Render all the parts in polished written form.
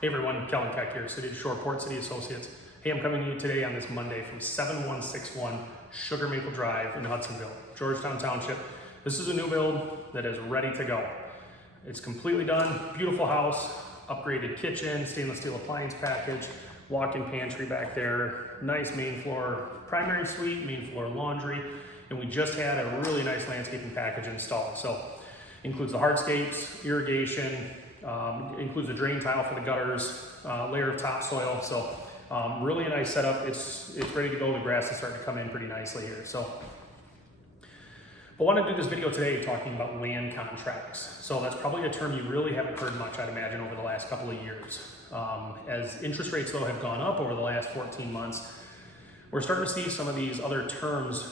Hey everyone, Kellen, Keck here, City to Shore, Port City Associates. Hey, I'm coming to you today on this Monday from 7161 Sugarmaple Drive in Hudsonville, Georgetown Township. This is a new build that is ready to go. It's completely done, beautiful house, upgraded kitchen, stainless steel appliance package, walk-in pantry back there, nice main floor, primary suite, main floor laundry, and we just had a really nice landscaping package installed. So includes the hardscapes, irrigation, includes a drain tile for the gutters, layer of topsoil. So really a nice setup. It's ready to go. The grass is starting to come in pretty nicely here. So I want to do this video today talking about land contracts. So that's probably a term you really haven't heard much, I'd imagine, over the last couple of years. As interest rates though have gone up over the last 14 months, we're starting to see some of these other terms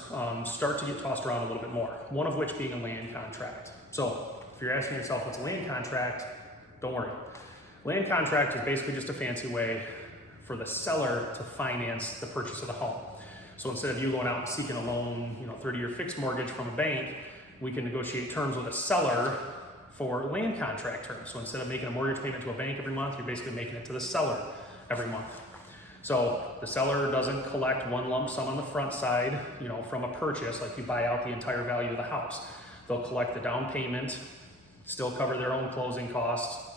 start to get tossed around a little bit more, one of which being a land contract. So if you're asking yourself what's a land contract, don't worry. Land contract is basically just a fancy way for the seller to finance the purchase of the home. So instead of you going out and seeking a loan, 30-year fixed mortgage from a bank, we can negotiate terms with a seller for land contract terms. So instead of making a mortgage payment to a bank every month, you're basically making it to the seller every month. So the seller doesn't collect one lump sum on the front side, from a purchase, like you buy out the entire value of the house. They'll collect the down payment, still cover their own closing costs,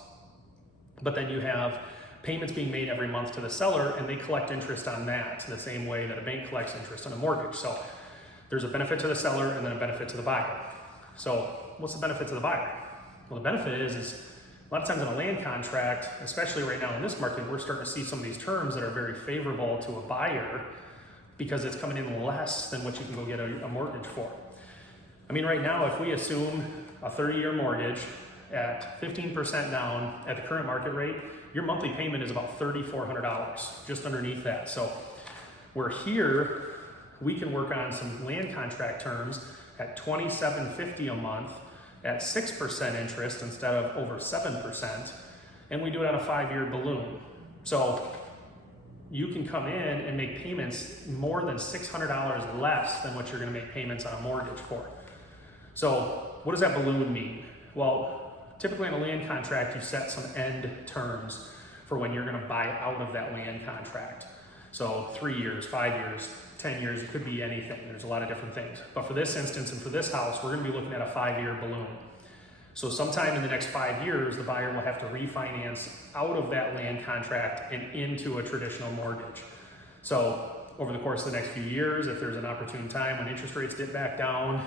but then you have payments being made every month to the seller, and they collect interest on that the same way that a bank collects interest on a mortgage. So there's a benefit to the seller and then a benefit to the buyer. So what's the benefit to the buyer? Well, the benefit is a lot of times in a land contract, especially right now in this market, we're starting to see some of these terms that are very favorable to a buyer because it's coming in less than what you can go get a mortgage for. I mean, right now, if we assume a 30-year mortgage at 15% down at the current market rate, your monthly payment is about $3,400, just underneath that. So we're here, we can work on some land contract terms at $2,750 a month at 6% interest instead of over 7%, and we do it on a 5-year balloon. So you can come in and make payments more than $600 less than what you're gonna make payments on a mortgage for. So what does that balloon mean? Well, typically in a land contract, you set some end terms for when you're gonna buy out of that land contract. So 3 years, 5 years, 10 years, it could be anything. There's a lot of different things. But for this instance and for this house, we're gonna be looking at a 5-year balloon. So sometime in the next 5 years, the buyer will have to refinance out of that land contract and into a traditional mortgage. So over the course of the next few years, if there's an opportune time when interest rates dip back down,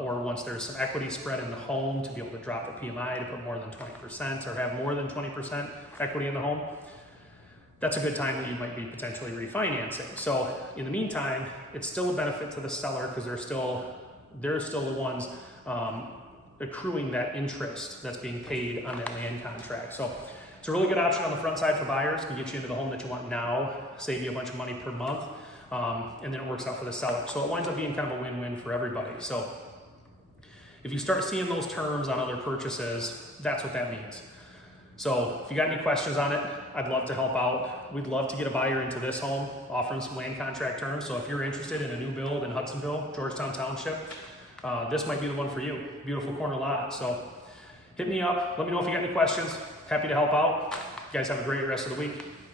or once there's some equity spread in the home to be able to drop the PMI to put more than 20% or have more than 20% equity in the home, that's a good time that you might be potentially refinancing. So in the meantime, it's still a benefit to the seller because they're still the ones accruing that interest that's being paid on that land contract. So it's a really good option on the front side for buyers. It can get you into the home that you want now, save you a bunch of money per month, and then it works out for the seller. So it winds up being kind of a win-win for everybody. So if you start seeing those terms on other purchases, that's what that means. So if you got any questions on it, I'd love to help out. We'd love to get a buyer into this home, offering some land contract terms. So if you're interested in a new build in Hudsonville, Georgetown Township, this might be the one for you. Beautiful corner lot. So hit me up. Let me know if you got any questions. Happy to help out. You guys have a great rest of the week.